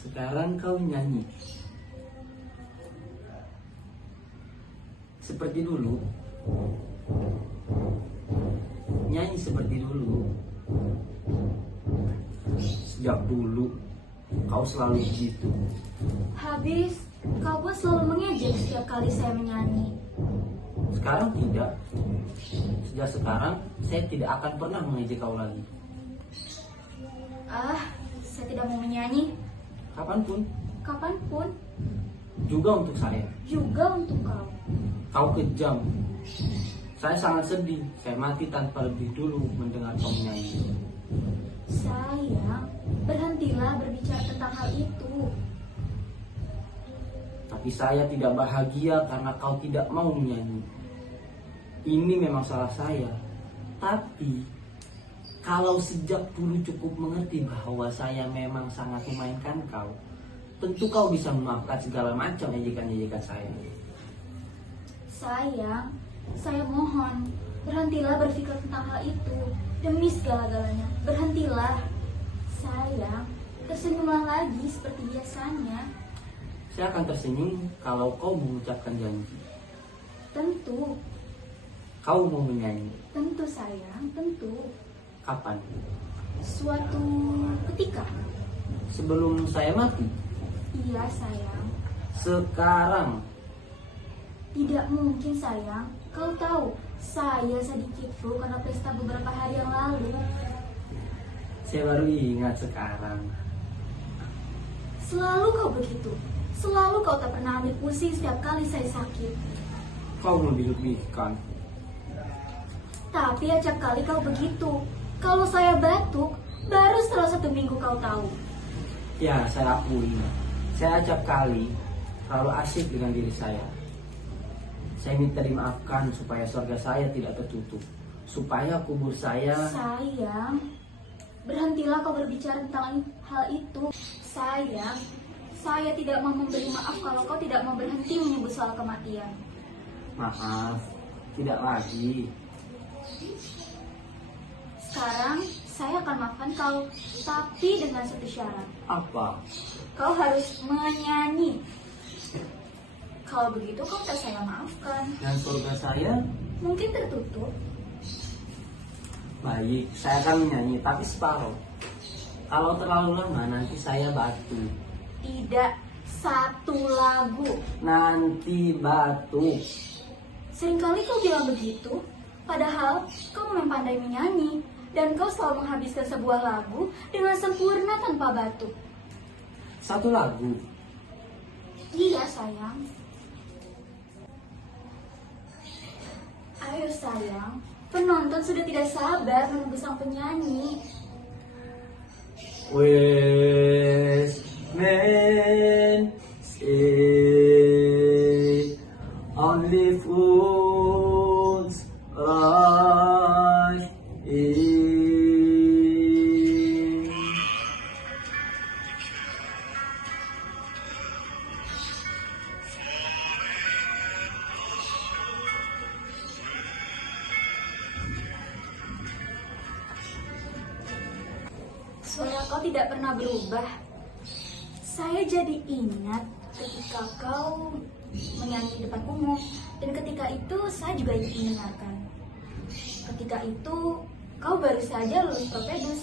Sekarang kau nyanyi seperti dulu. Nyanyi seperti dulu. Sejak dulu kau selalu begitu. Habis, kau pun selalu mengejek setiap kali saya menyanyi. Sekarang tidak. Sejak sekarang saya tidak akan pernah mengejek kau lagi. Saya tidak mau menyanyi. Kapanpun. Kapanpun. Juga untuk saya. Juga untuk kau. Kau kejam. Saya sangat sedih. Saya mati tanpa lebih dulu mendengar kau menyanyi. Sayang, berhentilah berbicara tentang hal itu. Tapi saya tidak bahagia karena kau tidak mau menyanyi. Ini memang salah saya. Tapi kalau sejak dulu cukup mengerti bahwa saya memang sangat memainkan kau, tentu kau bisa memaafkan segala macam ejekan-ejekan saya. Sayang, saya mohon, berhentilah berpikir tentang hal itu. Demi segala-galanya, berhentilah. Sayang, tersenyumlah lagi seperti biasanya. Saya akan tersenyum kalau kau mengucapkan janji. Tentu, Kau mau menyanyi. tentu sayang, tentu. Kapan? Suatu ketika. Sebelum saya mati? Iya sayang. Sekarang? Tidak mungkin sayang. Kau tahu, saya sedikit flu karena pesta beberapa hari yang lalu. Saya baru ingat sekarang. Selalu kau begitu. Selalu kau tak pernah ambil pusing setiap kali saya sakit. Kau melebih-lebihkan. Tapi acap kali kau begitu. Kalau saya batuk, baru setelah 1 minggu kau tahu. Ya, saya akui. Saya acap kali terlalu asyik dengan diri saya. Saya minta dimaafkan supaya surga saya tidak tertutup. Supaya kubur saya... Sayang, berhentilah kau berbicara tentang hal itu. Sayang, saya tidak mau memberi maaf kalau kau tidak mau berhenti menyebut soal kematian. Maaf, tidak lagi. Sekarang, saya akan maafkan kau, tapi dengan satu syarat. Apa? Kau harus menyanyi. Kalau begitu kau tak saya maafkan. Dan surga saya? Mungkin tertutup. Baik, saya akan menyanyi, tapi separuh. Kalau terlalu lama, nanti saya batu. Tidak, 1 lagu. Nanti batu. Seringkali kau bilang begitu, padahal kau memang pandai menyanyi. Dan kau selalu menghabiskan sebuah lagu dengan sempurna tanpa batuk. 1 lagu. Iya sayang. Ayo sayang, penonton sudah tidak sabar menunggu sang penyanyi. West men say only fools rush in. Suara kau tidak pernah berubah. Saya jadi ingat ketika kau menyanyi di depan umum. Dan ketika itu saya juga ingin mendengarkan. Ketika itu kau baru saja lulus propedus.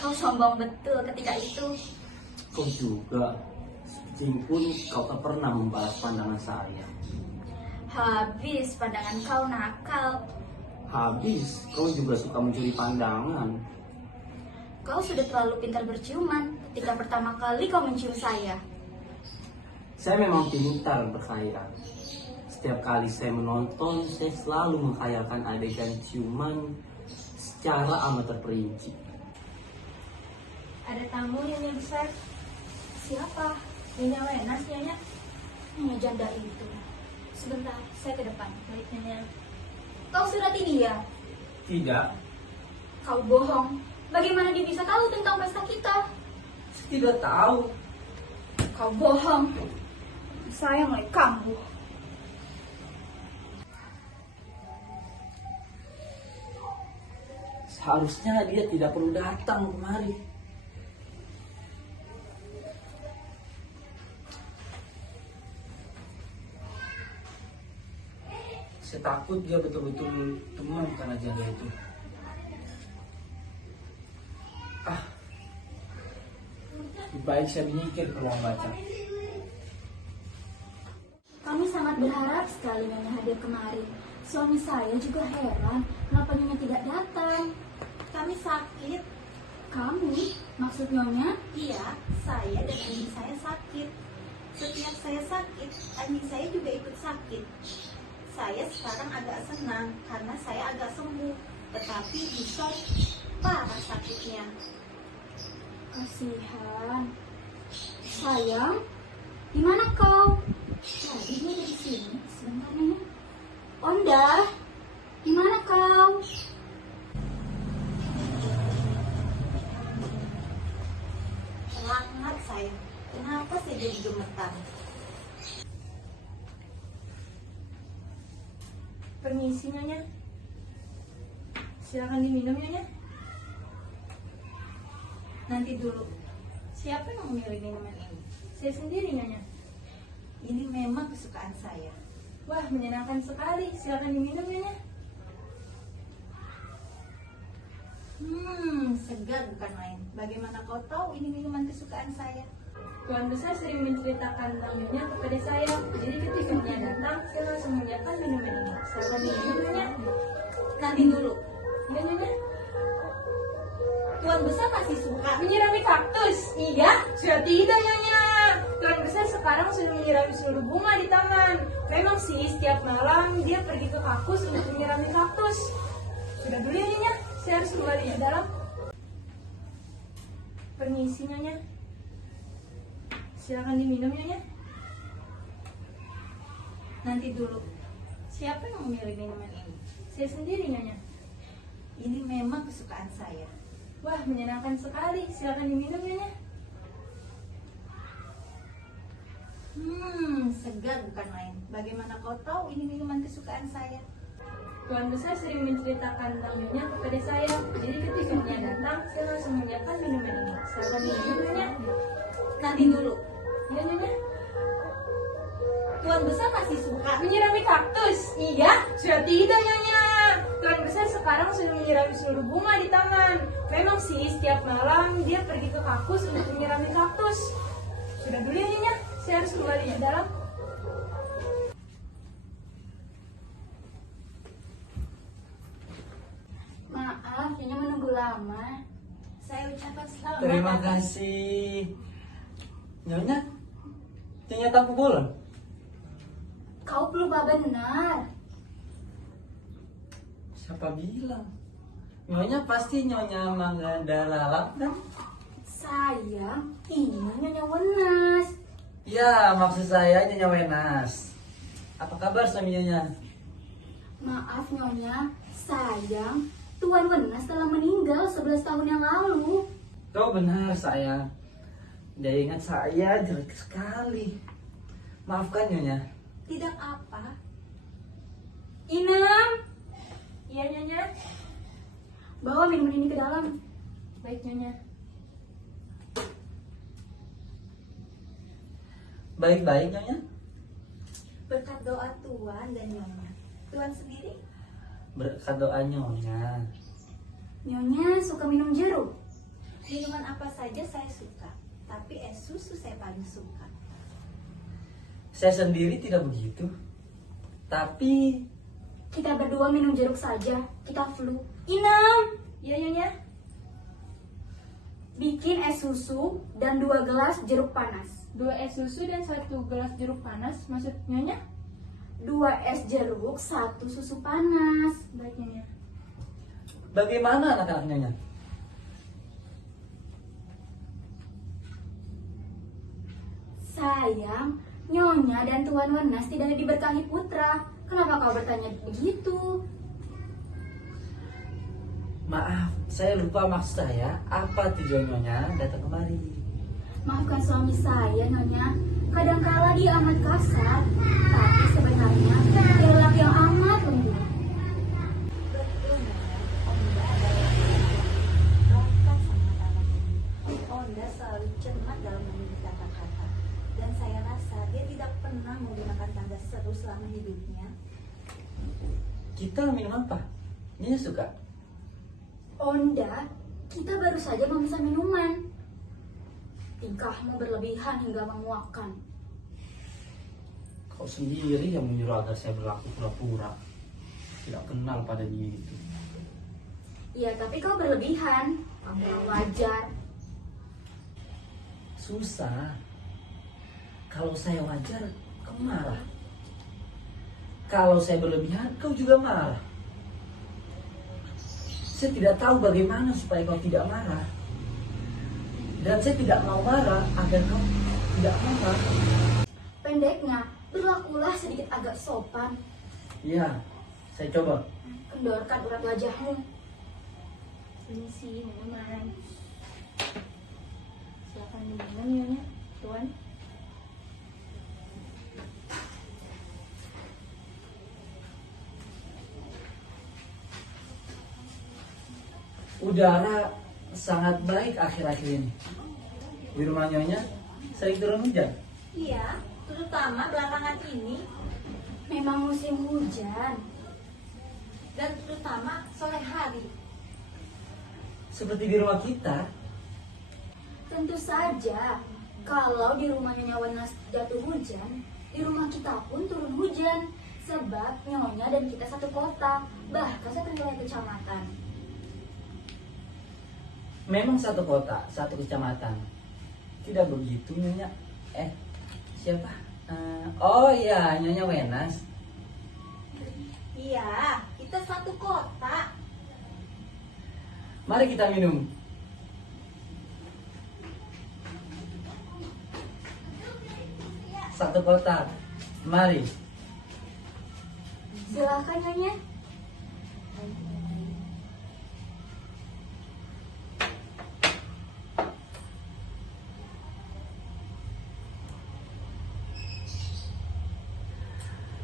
Kau sombong betul ketika itu. Kau juga, pun kau tak pernah membalas pandangan saya. Habis pandangan kau nakal. Habis, kau juga suka mencuri pandangan. Kau sudah terlalu pintar berciuman ketika pertama kali kau mencium saya. Saya memang pintar berkhayal. Setiap kali saya menonton, saya selalu menghayalkan adegan ciuman secara amat terperinci. Ada tamu yang besar. Siapa? Nyonya Wenas, Nyonya? Nyonya janda itu. Sebentar, saya ke depan. Baik, Nyonya. Kau surati dia? Tidak, Kau bohong. Bagaimana dia bisa tahu tentang pesta kita? saya tidak tahu. Kau bohong. Saya mulai kambuh. Seharusnya dia tidak perlu datang kemari. Saya takut dia betul-betul teman karena jaga itu. Lebih baik saya menyingkir ke ruang baca. Kami sangat berharap sekali Nyonya hadir kemari. Suami saya juga heran kenapa Nyonya tidak datang. Kami sakit. Kami? Maksud Nyonya? Iya, saya dan anjing saya sakit. Setiap saya sakit, anjing saya juga ikut sakit. Saya sekarang agak senang karena saya agak sembuh. Tetapi Bishop parah sakitnya. Kasihan. Sayang, di mana kau? Tadi dia ada di sini. Sebentar Nyonya. Onda, di mana kau? Laknat saya. Kenapa saya jadi gemetar? Permisi Nyonya. Silakan diminum Nyonya. Nanti dulu. Siapa yang memilih minuman ini? Saya sendiri Nyonya. Ini memang kesukaan saya. Wah, menyenangkan sekali. Silakan diminum Nyonya. Segar bukan main. Bagaimana kau tahu ini minuman kesukaan saya? Tuan Besar sering menceritakan tentang Nyonya kepada saya. Jadi ketika Nyonya datang, saya langsung menyiapkan minuman ini. Silakan diminum Nyonya. Nanti dulu. Ya Nyonya. Tuan Besar masih suka. Menyirami kaktus? Iya, sudah tidak Nyonya. Tuan Besar sekarang sudah menyirami seluruh bunga di taman. Memang sih setiap malam dia pergi ke kaktus untuk menyirami kaktus. Sudah dulu ya Nyonya, saya harus kembali ke dalam. Permisi Nyonya. Silakan diminum Nyonya. Nanti dulu. Siapa yang memilih minuman ini? Saya sendiri Nyonya. Ini memang kesukaan saya. Wah, menyenangkan sekali. Silakan diminum Nyonya. Segar bukan main. Bagaimana kau tahu ini minuman kesukaan saya? Tuan Besar sering menceritakan tentang Nyonya kepada saya. Jadi ketika Nyonya datang, saya langsung menyiapkan minuman ini. Silakan diminum Nyonya. Nanti dulu. Ya Nyonya. Tuan Besar masih suka. Menyirami kaktus? Iya, sudah tidak Nyonya. Tuan Besar sekarang sudah menyirami seluruh bunga di taman. Memang sih setiap malam dia pergi ke kaktus untuk menyirami kaktus. Sudah dulu ya Nyonya, saya harus kembali ke dalam. Maaf, Nyonya menunggu lama. Saya ucapkan selamat Terima datang. kasih. Nyonya, ternyata aku bolong. Kau lupa benar. Siapa bilang? Nyonya pasti Nyonya Mangga Lalap kan? Sayang, ini Nyonya Wenas. Ya, maksud saya Nyonya Wenas. Apa kabar suami Nyonya? Maaf Nyonya, sayang, Tuan Wenas telah meninggal 11 tahun yang lalu. Kau benar sayang. Dia ingat saya jelek sekali. Maafkan Nyonya. Tidak apa. Inam, Iya Nyonya. bawa minuman ini ke dalam. Baik Nyonya. Baik-baik Nyonya. Berkat doa Tuan dan Nyonya. Tuan sendiri? Berkat doa Nyonya. Nyonya suka minum jeruk. Minuman apa saja saya suka. Tapi es susu saya paling suka. Saya sendiri tidak begitu. Tapi Kita berdua minum jeruk saja, kita flu. Inam, Iya Nyonya. bikin es susu dan 2 gelas jeruk panas. 2 es susu dan 1 gelas jeruk panas. Maksud Nyonya? 2 es jeruk, 1 susu panas. Baik Nyonya. bagaimana anak-anak Nyonya? Sayang, Nyonya dan Tuan Wenas tidak diberkahi putra. Kenapa kau bertanya begitu? Maaf, saya lupa maksud saya. Apa tujuan Nyonya datang kemari? Maafkan suami saya, Nyonya. Kadangkala dia amat kasar, tapi sebenarnya dia lelaki yang amat lembut. Betul Nyonya. Onda adalah rakat sangat anak ini. Onda selalu cermat dalam memilih kata-kata. Dan saya rasa dia tidak pernah menggunakan tanda seru selama hidupnya. Kita minum apa? Nyonya suka? Onda, kita baru saja memesan minuman. Tingkahmu berlebihan hingga memuakkan. Kau sendiri yang menyuruh agar saya berlaku pura-pura. Tidak kenal pada diri itu. Ya, tapi kau berlebihan. Kamu yang wajar. Susah. Kalau saya wajar, kau marah. Kalau saya berlebihan, kau juga marah. Saya tidak tahu bagaimana supaya kau tidak marah. Dan saya tidak mau marah agar kau tidak marah. Pendeknya, berlakulah sedikit agak sopan. Ya, saya coba. Kendorkan urat wajahmu. Ini sih minuman. Silakan diminum Nyonya, Tuan. Udara sangat baik akhir-akhir ini. Di rumah Nyonya sering turun hujan. Iya, terutama belakangan ini Memang musim hujan. dan terutama sore hari. Seperti di rumah kita. Tentu saja, kalau di rumah Nyonya Wenas jatuh hujan, di rumah kita pun turun hujan. Sebab Nyonya dan kita satu kota, bahkan satu wilayah kecamatan. Memang satu kota, satu kecamatan. Tidak begitu Nyonya. Siapa? Oh iya, Nyonya Wenas. Iya, kita satu kota. Mari kita minum. Satu kota. Mari. Silakan Nyonya.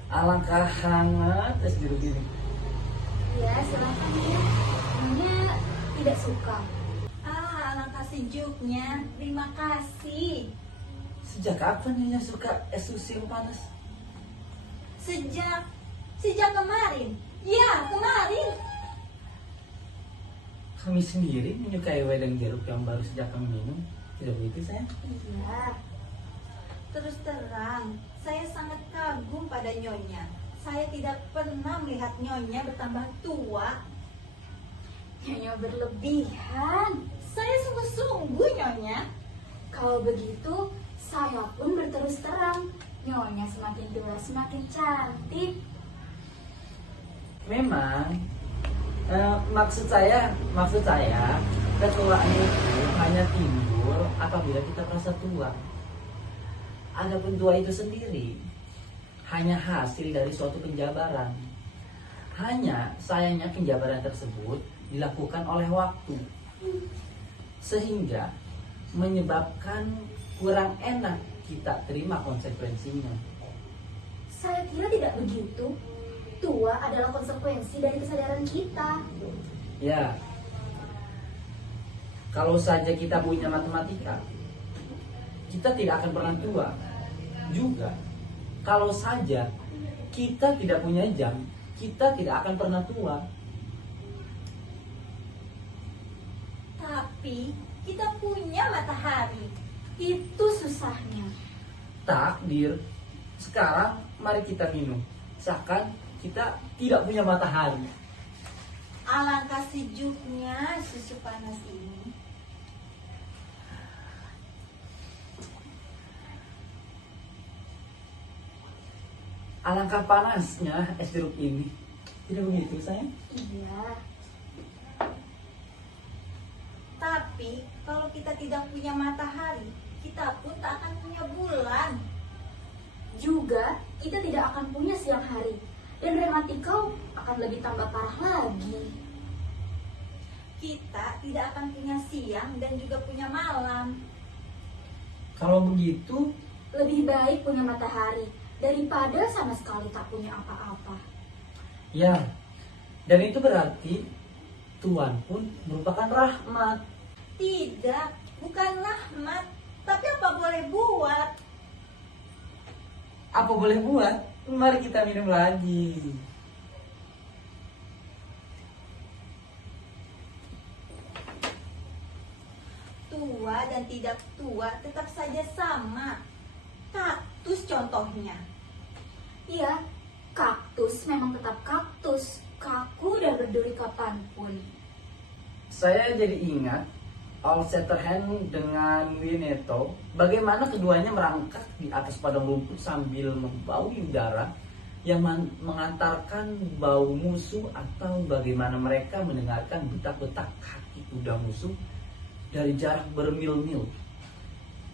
Alangkah hangat es jeruk ini. Ya, silakan Nyonya. Nyonya tidak suka. Alangkah sejuknya. Terima kasih. Sejak kapan Nyonya suka es susu yang panas? Sejak kemarin. Ya, kemarin. Kami sendiri menyukai wedang jeruk yang baru sejak kami minum. Tidak begitu sayang? Iya. Terus terang, saya sangat kagum pada Nyonya. Saya tidak pernah melihat Nyonya bertambah tua. Nyonya berlebihan. Saya sungguh-sungguh Nyonya. Kalau begitu, saya pun berterus terang. Nyonya semakin tua semakin cantik. Memang maksud saya ketuaan itu hanya timbul apabila kita merasa tua. Adapun tua itu sendiri hanya hasil dari suatu penjabaran. Hanya sayangnya penjabaran tersebut dilakukan oleh waktu, sehingga menyebabkan kurang enak kita terima konsekuensinya. Saya kira tidak begitu. Tua adalah konsekuensi dari kesadaran kita. Ya, kalau saja kita punya matematika, kita tidak akan pernah tua. Juga, kalau saja kita tidak punya jam, kita tidak akan pernah tua. Tapi kita punya matahari. Itu susahnya. Takdir. Sekarang mari kita minum. Seakan kita tidak punya matahari. Alangkah sejuknya susu panas ini. Alangkah panasnya es jeruk ini. Tidak begitu sayang? Iya. Tapi kalau kita tidak punya matahari, kita pun tak akan punya bulan. Juga, kita tidak akan punya siang hari. Dan rematikau akan lebih tambah parah lagi. Kita tidak akan punya siang dan juga punya malam. Kalau begitu, Lebih baik punya matahari daripada sama sekali tak punya apa-apa. ya. Dan itu berarti Tuhan pun merupakan rahmat. Tidak, bukan rahmat. Tapi apa boleh buat? Apa boleh buat? Mari kita minum lagi. dan tidak tua tetap saja sama. Kaktus contohnya. Iya, kaktus memang tetap kaktus. Kaku dan berduri kapanpun. Saya jadi ingat All Shatterhand dengan Winnetou, bagaimana keduanya merangkak di atas padang rumput sambil membaui udara yang mengantarkan bau musuh, atau bagaimana mereka mendengarkan betak-betak kaki kuda musuh dari jarak bermil-mil.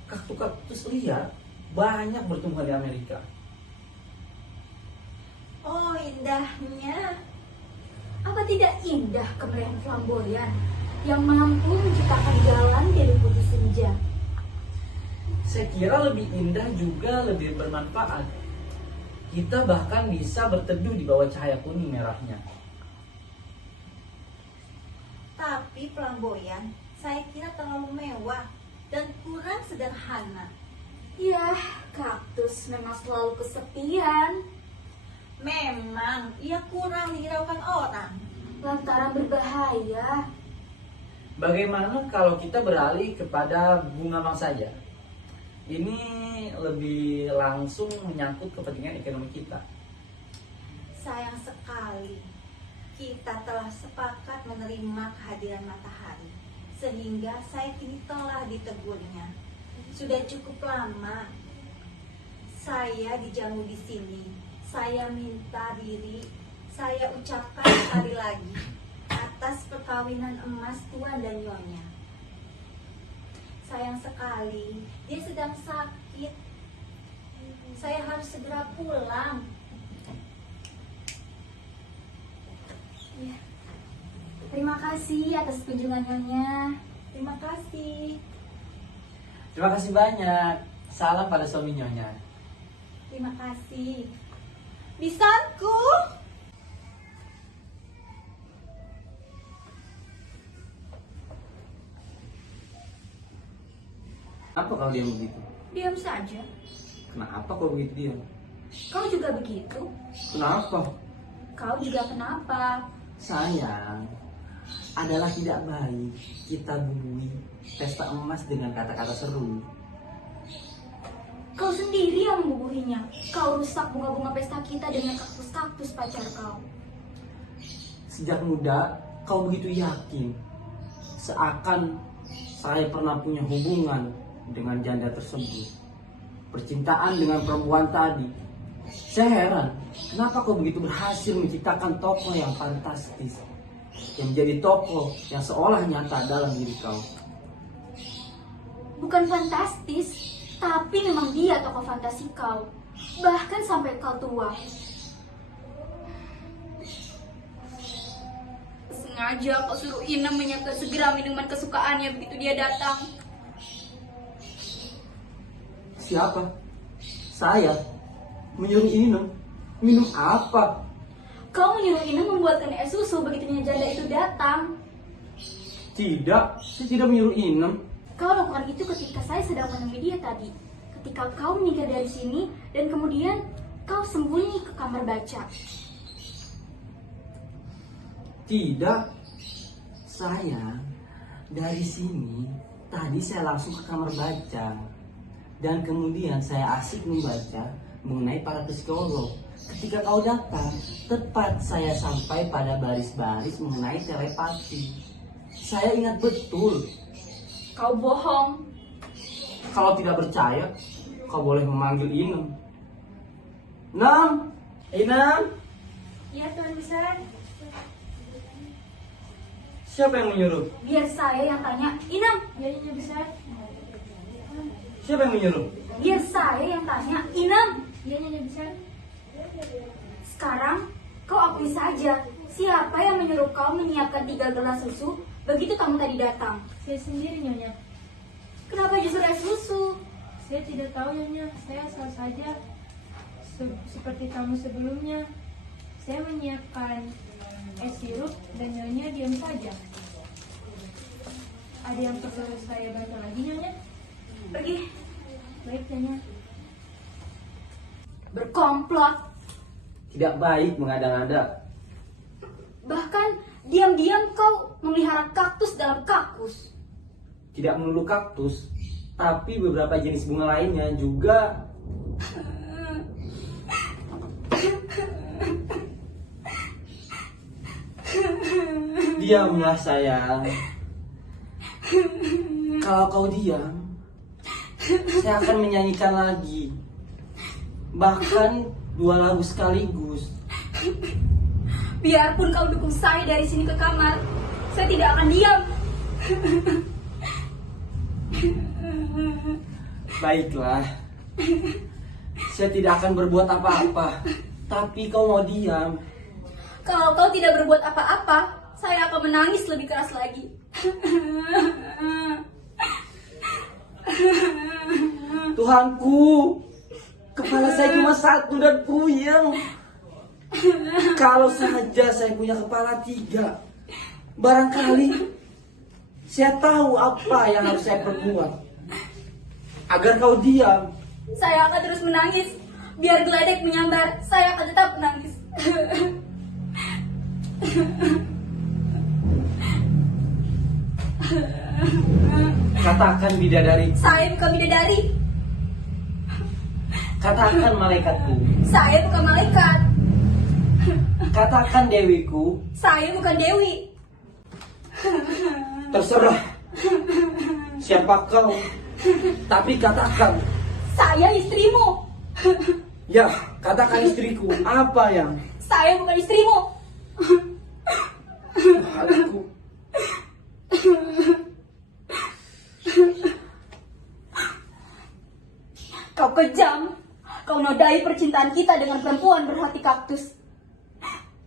Kaktus-kaktus liar banyak bertumbuh di Amerika. Oh, indahnya. Apa tidak indah kemeriahan flamboyan yang mampu menciptakan jalan di putih senja? Saya kira lebih indah juga lebih bermanfaat. Kita bahkan bisa berteduh di bawah cahaya kuning merahnya. Tapi flamboyan saya kira terlalu mewah dan kurang sederhana. Yah, kaktus memang selalu kesepian Memang ia kurang dihiraukan orang. lantaran berbahaya. Bagaimana kalau kita beralih kepada bunga mang saja? Ini lebih langsung menyangkut kepentingan ekonomi kita. Sayang sekali kita telah sepakat menerima kehadiran matahari, sehingga saya kini telah ditegurnya. Sudah cukup lama saya dijamu di sini. Saya minta diri, saya ucapkan sekali lagi atas perkawinan emas Tuan dan Nyonya. Sayang sekali, dia sedang sakit. Saya harus segera pulang. Ya. Terima kasih atas kunjungan Nyonya. Terima kasih. Terima kasih banyak. Salam pada suami Nyonya. Terima kasih. Bisanku. Apa kau diam begitu? Diam saja. Kenapa kau begitu diam? Kau juga begitu? Kenapa? Kau juga kenapa? Sayang, adalah tidak baik kita bumbui pesta emas dengan kata-kata seru. Kau sendiri yang membubuhinya. Kau rusak bunga-bunga pesta kita dengan kaktus-kaktus pacar kau. Sejak muda, kau begitu yakin. Seakan saya pernah punya hubungan dengan janda tersebut. Percintaan dengan perempuan tadi. Saya heran, kenapa kau begitu berhasil menciptakan tokoh yang fantastis, yang menjadi tokoh yang seolah nyata dalam diri kau. Bukan fantastis, tapi memang dia tokoh fantasi kau. Bahkan sampai kau tua. Sengaja kau suruh Inem menyiapkan segera minuman kesukaannya begitu dia datang. Siapa? Saya? Menyuruh minum? Minum apa? Kau menyuruh Inem membuatkan es susu begitu janda itu datang. Tidak, saya tidak menyuruh Inem. Kau lakukan itu ketika saya sedang menemui dia tadi. Ketika kau menyingkir dari sini dan kemudian kau sembunyi ke kamar baca. Tidak, sayang. Dari sini, tadi saya langsung ke kamar baca. Dan kemudian saya asik membaca mengenai para psikolog. Ketika kau datang, tepat saya sampai pada baris-baris mengenai telepati. Saya ingat betul. Kau bohong. Kalau tidak percaya, kau boleh memanggil Inem. Nam, Inem. Ya Tuan Besar. Siapa yang menyuruh? Biar saya yang tanya. Inem, Ya Nyonya Besar. Siapa yang menyuruh? biar saya yang tanya. Inem, Ya Nyonya Besar. sekarang kau akui saja. Siapa yang menyuruh kau menyiapkan 3 gelas susu begitu kamu tadi datang? Saya sendiri Nyonya. Kenapa justru es susu? Saya tidak tahu Nyonya. Saya asal saja seperti tamu sebelumnya. Saya menyiapkan es sirup dan Nyonya diam saja. Ada yang perlu saya bantu lagi Nyonya? Pergi. Baik Nyonya. Berkomplot. Tidak baik mengada-ngada. Bahkan diam-diam kau memelihara kaktus dalam kaktus. Tidak melulu kaktus, Tapi beberapa jenis bunga lainnya juga. Diamlah sayang. Kalau kau diam, saya akan menyanyikan lagi. Bahkan 2 lagu sekaligus. Biarpun kau dukung saya dari sini ke kamar, saya tidak akan diam. Baiklah. Saya tidak akan berbuat apa-apa. Tapi kau mau diam. Kalau kau tidak berbuat apa-apa, saya akan menangis lebih keras lagi. Tuhanku, kepala saya cuma 1 dan puyeng. Kalau saja saya punya kepala 3, barangkali saya tahu apa yang harus saya perbuat agar kau diam. Saya akan terus menangis. Biar geledek menyambar, saya akan tetap menangis. Katakan bidadari, Saya bukan bidadari. katakan malaikatku, Saya bukan malaikat. katakan dewiku. Saya bukan dewi. Terserah siapa kau, tapi katakan. Saya istrimu. Ya, katakan istriku. Apa yang? Saya bukan istrimu. Tuhanku. Kau kejam. Kau nodai percintaan kita dengan perempuan berhati kaktus.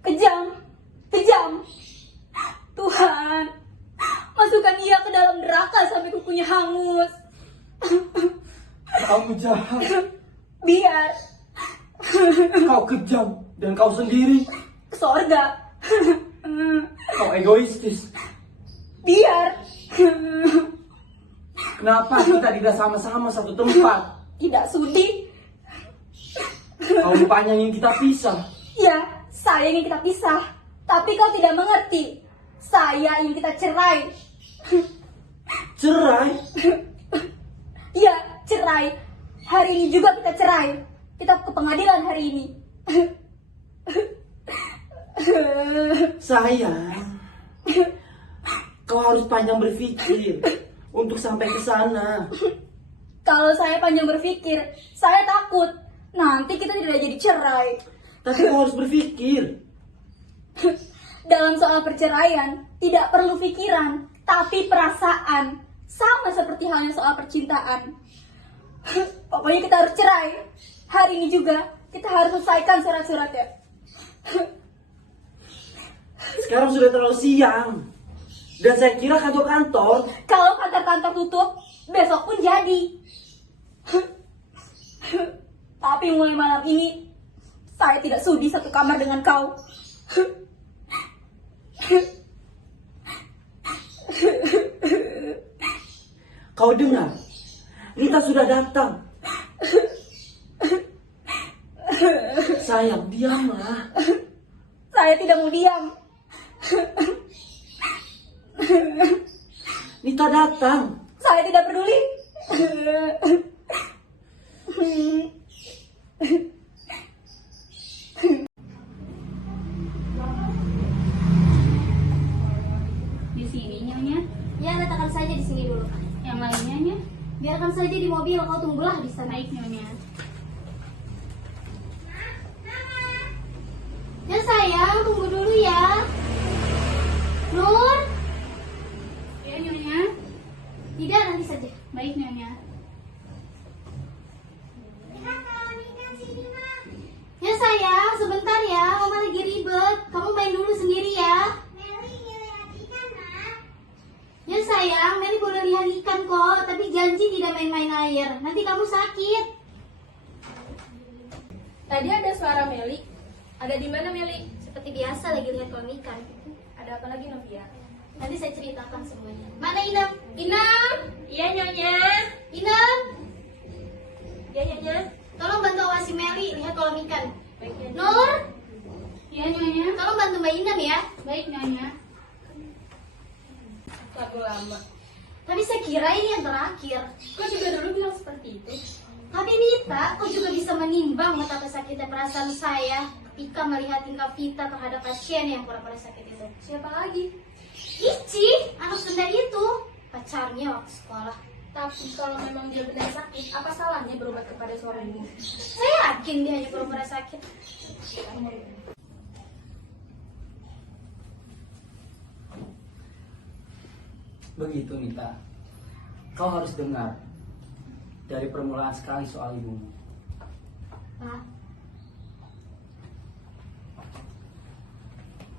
Kejam. Kejam. Tuhan, masukkan ia ke dalam neraka sampai kukunya hangus. Kamu jahat, Biar kau kejam, dan kau sendiri, ke sorga. kau egoistis. Biar Kenapa kita tidak sama-sama satu tempat? tidak sudi. Kau rupanya ingin kita pisah. Ya, saya ingin kita pisah. Tapi kau tidak mengerti. Saya ingin kita cerai. Cerai? Ya, cerai. Hari ini juga kita cerai. Kita ke pengadilan hari ini. Sayang, kau harus panjang berpikir untuk sampai ke sana. Kalau saya panjang berpikir, saya takut nanti kita tidak jadi cerai. Tapi kau harus berpikir. Dalam soal perceraian, tidak perlu pikiran, tapi perasaan. Sama seperti halnya soal percintaan. Pokoknya kita harus cerai. Hari ini juga kita harus selesaikan surat-suratnya. Sekarang sudah terlalu siang. Dan saya kira kantor-kantor. Kalau kantor-kantor tutup, besok pun jadi. Tapi mulai malam ini, saya tidak sudi satu kamar dengan kau. Kau dengar? Rita sudah datang. Sayang, diamlah. Saya tidak mau diam. Rita datang. Saya tidak peduli. Di sini nyonya. Ya, letakkan saja di sini dulu. Yang lainnya nya. Biarkan saja di mobil, kau tunggulah di sana. Baik nyonya. Ya sayang, tunggu dulu ya. Nur? Ya nyonya. Tidak, nanti saja. Baik nyonya. Ya sayang, sebentar ya, mama lagi ribet. Kamu main dulu sendiri ya. Ya sayang, Meli boleh lihat ikan kok, tapi janji tidak main-main air. Nanti kamu sakit. Tadi ada suara Meli. Ada di mana Meli? Seperti biasa lagi lihat kolam ikan. Ada apa lagi Novia? Nanti saya ceritakan semuanya. Mana Inam? Inam. Iya nyonya. Inam, Iya nyonya. tolong bantu awasi Meli lihat kolam ikan. Baik nyonya. Nur, Ya nyonya. tolong bantu Mbak Inam ya. Baik nyonya. Lagu lama. Tapi saya kira ini yang terakhir. Kau juga dulu bilang seperti itu. Tapi Mita, kau juga bisa menimbang betapa sakitnya perasaan saya ketika melihat tingkah Vita terhadap pasien yang pura-pura sakit itu. Siapa lagi? Ici, anak Sunda itu, pacarnya waktu sekolah. Tapi kalau memang dia benar sakit, apa salahnya berobat kepada suamimu? Saya yakin dia hanya pura-pura sakit. Begitu Mita, kau harus dengar dari permulaan sekali soal ibumu. Pak,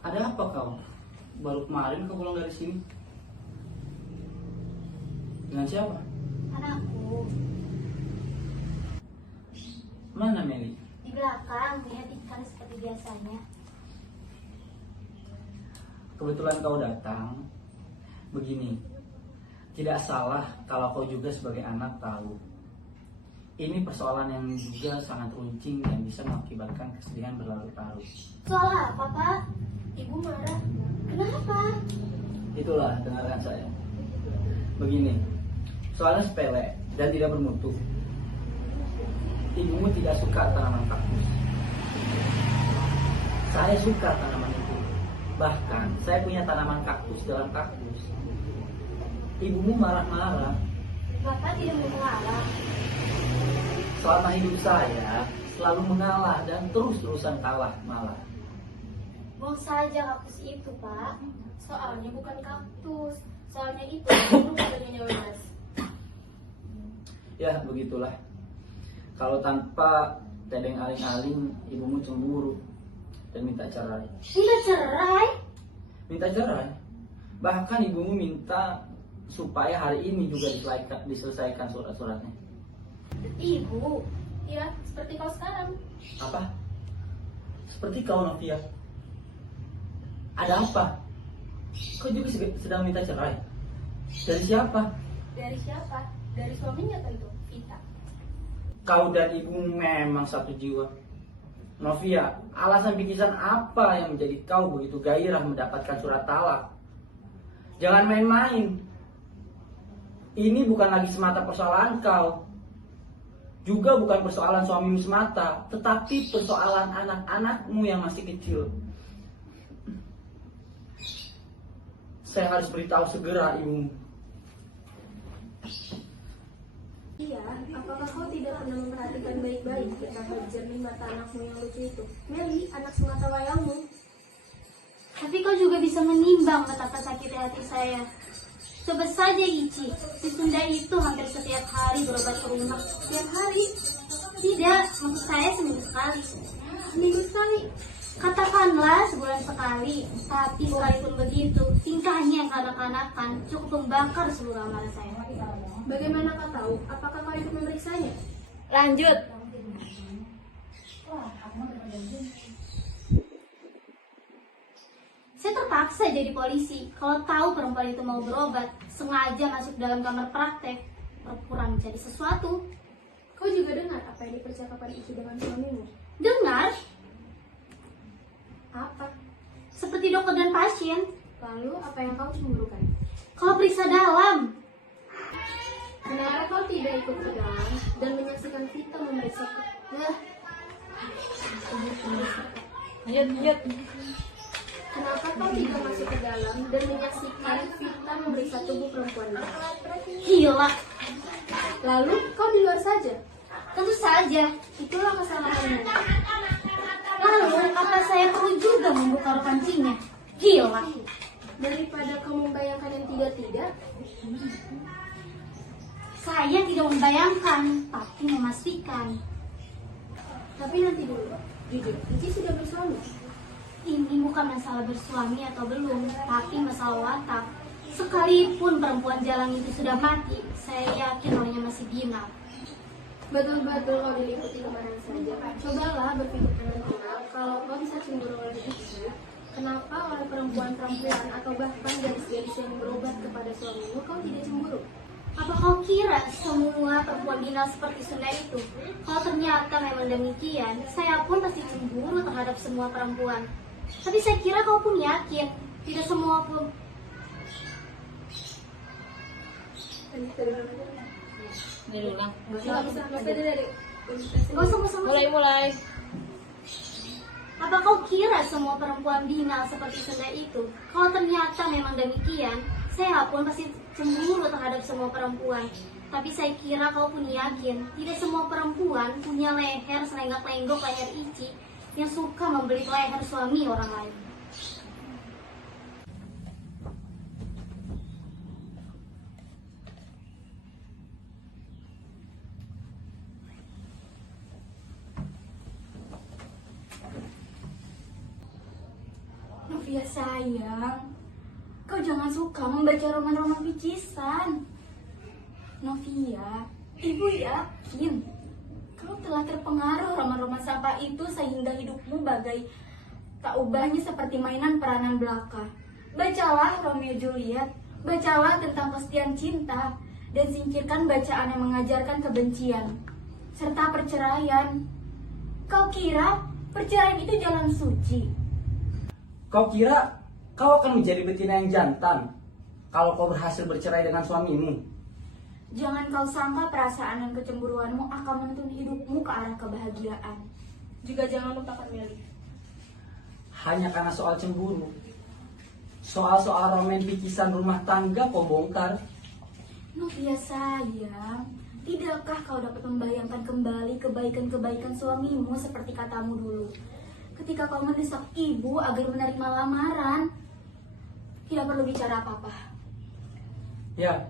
Ada apa kau? Baru kemarin kau pulang dari sini. Dengan siapa? anakku, Mana Meli? di belakang lihat ikan seperti biasanya. Kebetulan kau datang. Begini, tidak salah kalau kau juga sebagai anak tahu. Ini persoalan yang juga sangat runcing dan bisa mengakibatkan kesedihan berlarut-larut. Soal apa, Pak? Ibu marah. Kenapa? Itulah, dengarkan saya. Begini, soalnya sepele dan tidak bermutu. Ibumu tidak suka tanaman kaktus. Saya suka tanaman itu. Bahkan saya punya tanaman kaktus dalam kaktus. Ibumu marah-marah. Bapak tidak mau mengalah. Selama hidup saya selalu mengalah dan terus-terusan kalah malah. Buang saja kaktus itu, Pak. Soalnya bukan kaktus. Soalnya itu burung katanya Mas. Ya begitulah. Kalau tanpa tedeng aling-aling, ibumu cemburu dan minta cerai. Minta cerai? Minta cerai. Bahkan ibumu minta supaya hari ini juga diselesaikan surat-suratnya. Ibu, Ya, seperti kau sekarang. Apa? Seperti kau, Novia. Ada apa? Kau juga sedang minta cerai. Dari siapa? Dari siapa? Dari suaminya kan itu, Vita. Kau dan ibu memang satu jiwa. Novia, alasan bikisan apa yang menjadi kau begitu gairah mendapatkan surat talak? Jangan main-main. Ini bukan lagi semata persoalan kau. Juga bukan persoalan suamimu semata, tetapi persoalan anak-anakmu yang masih kecil. Saya harus beritahu segera ibumu. Iya, apakah kau tidak pernah memperhatikan baik-baik betapa jernih mata anakmu yang lucu itu? Meli, anak semata wayangmu. tapi kau juga bisa menimbang betapa sakitnya hati saya. Coba saja Ici, si Sunda itu hampir setiap hari berobat ke rumah. Setiap hari, Tidak, maksud saya seminggu sekali. seminggu sekali. Katakanlah sebulan sekali, tapi sekalipun begitu, tingkahnya yang kanak-kanakan cukup membakar seluruh amarah saya. Bagaimana kau tahu? Apakah kau ikut memeriksanya? Lanjut. Saya terpaksa jadi polisi. Kalau tahu perempuan itu mau berobat, sengaja masuk dalam kamar praktek, pura-pura menjadi sesuatu. Kau juga dengar apa yang dipercakapan Ici dengan suamimu? Dengar, Apa? seperti dokter dan pasien. Lalu apa yang kau cemburukan? Kalau periksa dalam, Kenapa kau tidak ikut ke dalam dan menyaksikan Vita memeriksa? Kenapa kau tidak masuk ke dalam dan menyaksikan Vita memeriksa tubuh perempuan itu? gila. Lalu kau di luar saja. Tentu saja, Itulah kesalahanmu. lalu apa saya perlu juga membuka rok kancingnya? Gila. Daripada kau membayangkan yang tidak-tidak, Saya tidak membayangkan, tapi memastikan. tapi nanti dulu. Jujur, Ici sudah bersuami. Ini bukan masalah bersuami atau belum, tapi masalah watak. Sekalipun perempuan jalan itu sudah mati, saya yakin orangnya masih binar. Betul-betul kau diliputi kemarin saja. Cobalah berpikir dengan tenang. Kalau kau bisa cemburu oleh Ici, kenapa oleh perempuan-perempuan atau bahkan gadis-gadis yang berobat kepada suamimu kau tidak cemburu? Apa kau kira semua perempuan binal seperti Sunda itu? Kalau ternyata memang demikian, saya pun pasti cemburu terhadap semua perempuan. Tapi saya kira kau pun yakin, tidak semua pun. Dari ulang. Nggak usah, Bapak dari Gak usah, gak usah. Mulai. Apa kau kira semua perempuan binal seperti Sunda itu? Kalau ternyata memang demikian, saya pun pasti cemburu terhadap semua perempuan. Tapi saya kira kau pun yakin, tidak semua perempuan punya leher selenggak-lenggok leher Ici yang suka membelit leher suami orang lain. Novia sayang, kau jangan suka membaca roman-roman picisan. Novia, ibu yakin kau telah terpengaruh roman-roman sampah itu sehingga hidupmu bagai tak ubahnya seperti mainan peranan belaka. Bacalah Romeo Juliet, bacalah tentang kesetiaan cinta, dan singkirkan bacaan yang mengajarkan kebencian serta perceraian. Kau kira perceraian itu jalan suci? Kau kira kau akan menjadi betina yang jantan kalau kau berhasil bercerai dengan suamimu? Jangan kau sangka perasaan dan kecemburuanmu akan menuntun hidupmu ke arah kebahagiaan. Juga jangan lupakan Meli. Hanya karena soal cemburu. Soal-soal romantis picisan rumah tangga kau bongkar. Novia sayang, tidakkah kau dapat membayangkan kembali kebaikan-kebaikan suamimu seperti katamu dulu? Ketika kau mendesak ibu agar menerima lamaran, tidak perlu bicara apa-apa. Ya,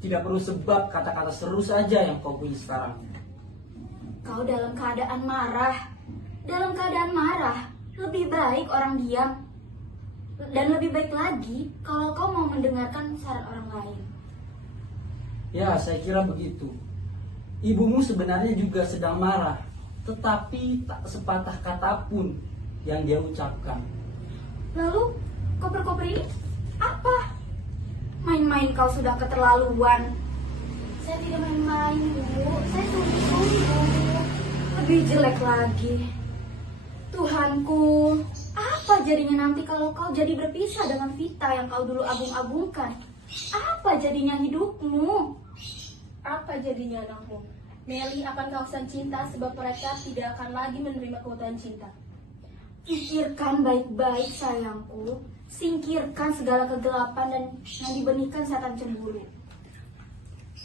tidak perlu sebab kata-kata seru saja yang kau punya sekarang. Kau dalam keadaan marah. Dalam keadaan marah, lebih baik orang diam. Dan lebih baik lagi kalau kau mau mendengarkan saran orang lain. Ya, saya kira begitu. Ibumu sebenarnya juga sedang marah, tetapi tak sepatah kata pun yang dia ucapkan. Lalu, koper-koper ini apa? Main-main kau sudah keterlaluan. Saya tidak main-main, Bu. Saya sungguh-sungguh. Lebih jelek lagi. Tuhanku, apa jadinya nanti kalau kau jadi berpisah dengan Vita yang kau dulu agung-agungkan? Apa jadinya hidupmu? Apa jadinya anakmu? Meli akan kausan cinta sebab mereka tidak akan lagi menerima keutuhan cinta. Pikirkan baik-baik sayangku. Singkirkan segala kegelapan dan yang dibenihkan setan cemburu.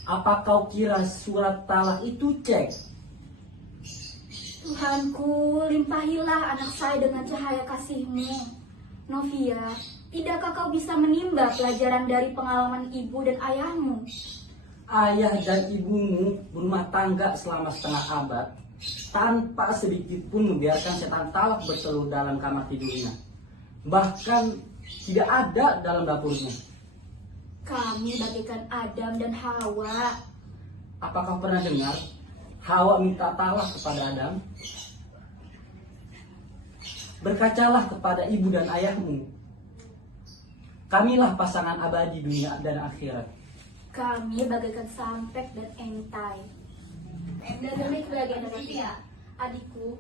Apa kau kira surat talak itu cek? Tuhanku, limpahilah anak saya dengan cahaya kasih-Mu. Novia, tidakkah kau bisa menimba pelajaran dari pengalaman ibu dan ayahmu? Ayah dan ibumu berumah tangga selama setengah abad tanpa sedikit pun membiarkan setan talak bertelur dalam kamar tidurnya. Bahkan tidak ada dalam dapurnya. Kami bagaikan Adam dan Hawa. Apakah pernah dengar Hawa minta talak kepada Adam? Berkacalah kepada ibu dan ayahmu. Kamilah pasangan abadi dunia dan akhirat. Kami bagaikan sampek dan entai. Dan demi kebahagiaan Vita, adikku,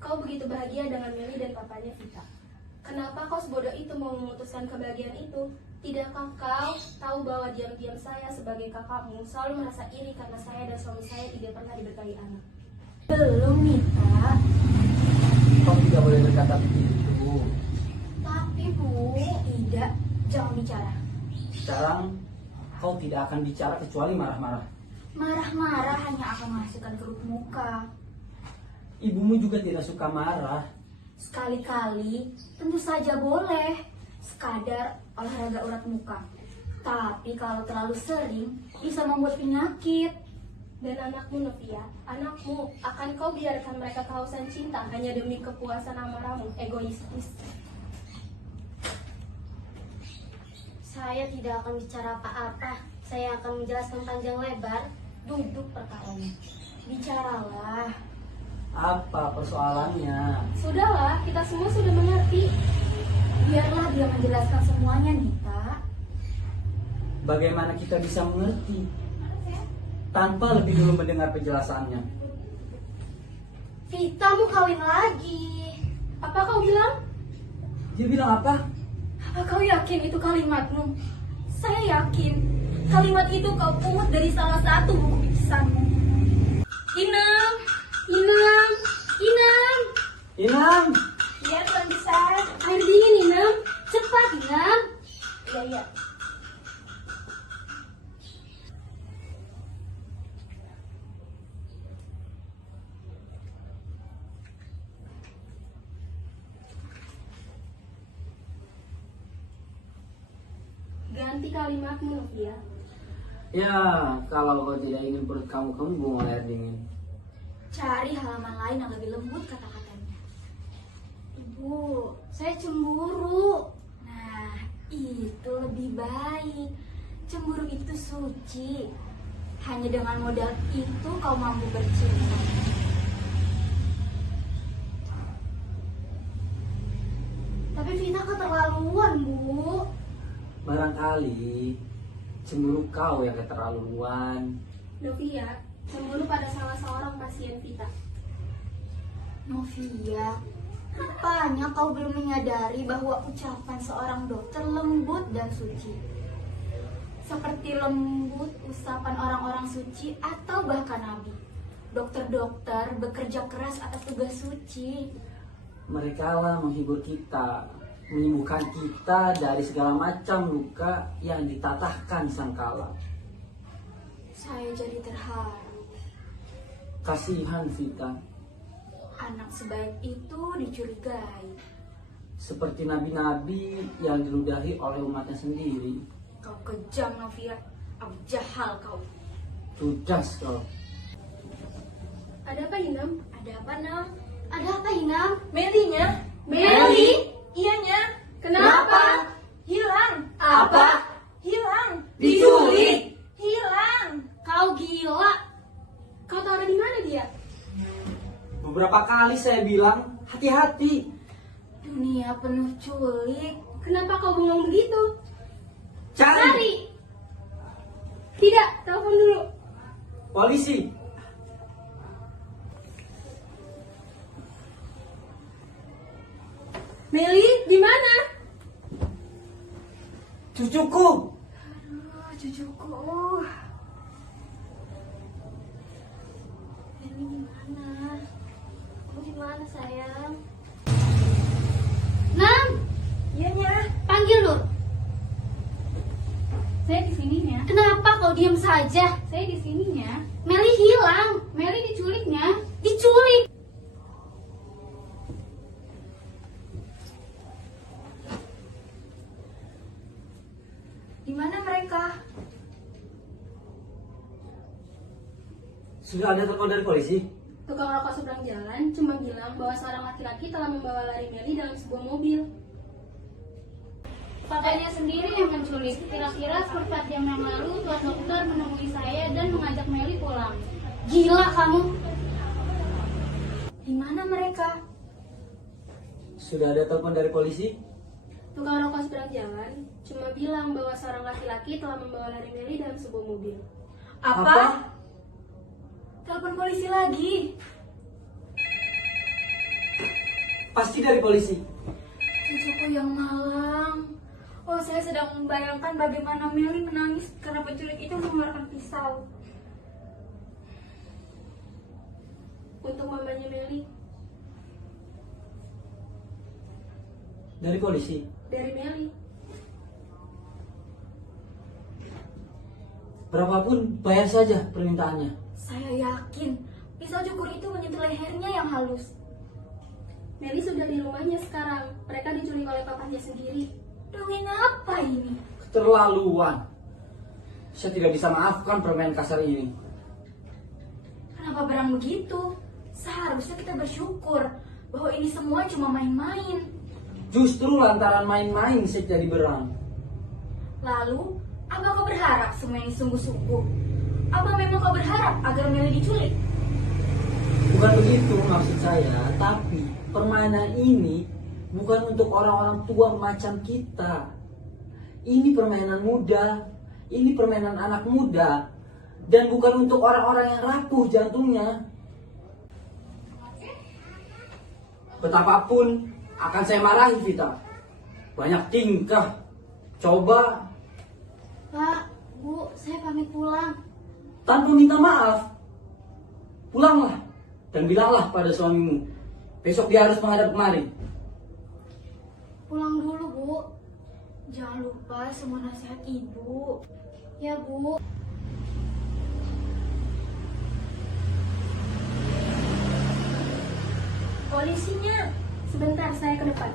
kau begitu bahagia dengan Meli dan papanya Vita. Kenapa kau sebodoh itu mau memutuskan kebahagiaan itu? Tidakkah kau tahu bahwa diam-diam saya sebagai kakakmu selalu merasa iri karena saya dan suami saya tidak pernah diberkahi anak? Belum, Mita. Kau tidak boleh berkata begitu. Tapi, Bu, tidak. Jangan bicara. Sekarang kau tidak akan bicara kecuali marah-marah. Marah-marah hanya akan menghasilkan kerut muka. Ibumu juga tidak suka marah. Sekali-kali tentu saja boleh, sekadar olahraga urat muka. Tapi kalau terlalu sering bisa membuat penyakit. Dan anakmu Novia, anakmu akan kau biarkan mereka kehausan cinta hanya demi kepuasan amarahmu, egoistis. Saya tidak akan bicara apa-apa. Saya akan menjelaskan panjang lebar duduk perkaranya. Bicaralah. Apa persoalannya? Sudahlah, kita semua sudah mengerti. Biarlah dia menjelaskan semuanya, Nita. Bagaimana kita bisa mengerti tanpa lebih dulu mendengar penjelasannya? Vita mau kawin lagi. Apa kau bilang? Dia bilang apa? Apa kau yakin itu kalimatmu? Saya yakin. Kalimat itu kau pungut dari salah satu buku bingkisanmu. Inam, Inam, Inam, Inam, Iya Tuan Besar. air dingin Inam, cepat Inam. Iya iya. Ganti kalimatmu Novia. ya kalau kau tidak ingin perut kamu kembung oleh air dingin. cari halaman lain yang lebih lembut kata-katanya. Ibu, saya cemburu. Nah, itu lebih baik. Cemburu itu suci. Hanya dengan modal itu kau mampu bercinta. Tapi Vina keterlaluan, Bu. Barangkali cemburu kau yang keterlaluan. Novia, cemburu pada salah seorang pasien Vita. Novia, rupanya kau belum menyadari bahwa ucapan seorang dokter lembut dan suci. Seperti lembut usapan orang-orang suci atau bahkan nabi. Dokter-dokter bekerja keras atas tugas suci. Mereka lah menghibur kita, menyembuhkan kita dari segala macam luka yang ditatahkan sangkala. Saya jadi terharu. Kasihan Vita, Anak sebaik itu dicurigai. seperti nabi-nabi yang diludahi oleh umatnya sendiri. Kau kejam, Novia. Abu Jahal kau. Tudas kau. Ada apa Inam? Ada apa, Nam? Ada apa Inam? Melinya? Meli? Iyanya? Kenapa? Hilang. Apa? Hilang. Diculik. Hilang. Kau gila. Kau taruh di mana dia? Beberapa kali saya bilang hati-hati. Dunia penuh culik. Kenapa kau bengong begitu? Cari Tidak, telepon dulu. polisi. Meli, di mana? Cucuku. Aduh, cucuku. Meli gimana? Kamu gimana sayang? Nam, Iyanya. panggil Nur. Saya di sininya. Kenapa kau diam saja? Saya di sininya. Meli hilang. Meli diculiknya. Diculik. Di mana mereka? Sudah ada telepon dari polisi? Tukang rokok seberang jalan cuma bilang bahwa seorang laki-laki telah membawa lari Meli dalam sebuah mobil. Papanya sendiri yang menculik. Kira-kira 4 jam yang lalu tuan dokter menemui saya dan mengajak Meli pulang. Gila kamu. Di mana mereka? Sudah ada telepon dari polisi? Tukang rokok seberang jalan cuma bilang bahwa seorang laki-laki telah membawa lari Meli dalam sebuah mobil. Apa? Telepon polisi lagi. Pasti dari polisi. Cucuku yang malang. Oh, saya sedang membayangkan bagaimana Meli menangis karena penculik itu mengeluarkan pisau. Untuk mamanya Meli, Dari polisi. dari Meli. Berapapun bayar saja permintaannya. Saya yakin pisau cukur itu menyentuh lehernya yang halus. Meli sudah di rumahnya sekarang. Mereka diculik oleh papanya sendiri. Dongeng apa ini? Keterlaluan. Saya tidak bisa maafkan permainan kasar ini. Kenapa berang begitu? Seharusnya kita bersyukur bahwa ini semua cuma main-main. Justru lantaran main-main saya jadi berang. Lalu, apa kau berharap semua ini sungguh-sungguh? Apa memang kau berharap agar Meli diculik? Bukan begitu maksud saya, tapi permainan ini bukan untuk orang-orang tua macam kita. Ini permainan muda, ini permainan anak muda, dan bukan untuk orang-orang yang rapuh jantungnya. Betapapun akan saya marahi Vita. Banyak tingkah. Coba. Pak, Bu, saya pamit pulang. Tanpa minta maaf. Pulanglah dan bilanglah pada suamimu. Besok dia harus menghadap kemari. Pulang dulu, Bu. Jangan lupa semua nasihat ibu. Ya, Bu. Polisinya. Sebentar, saya ke depan.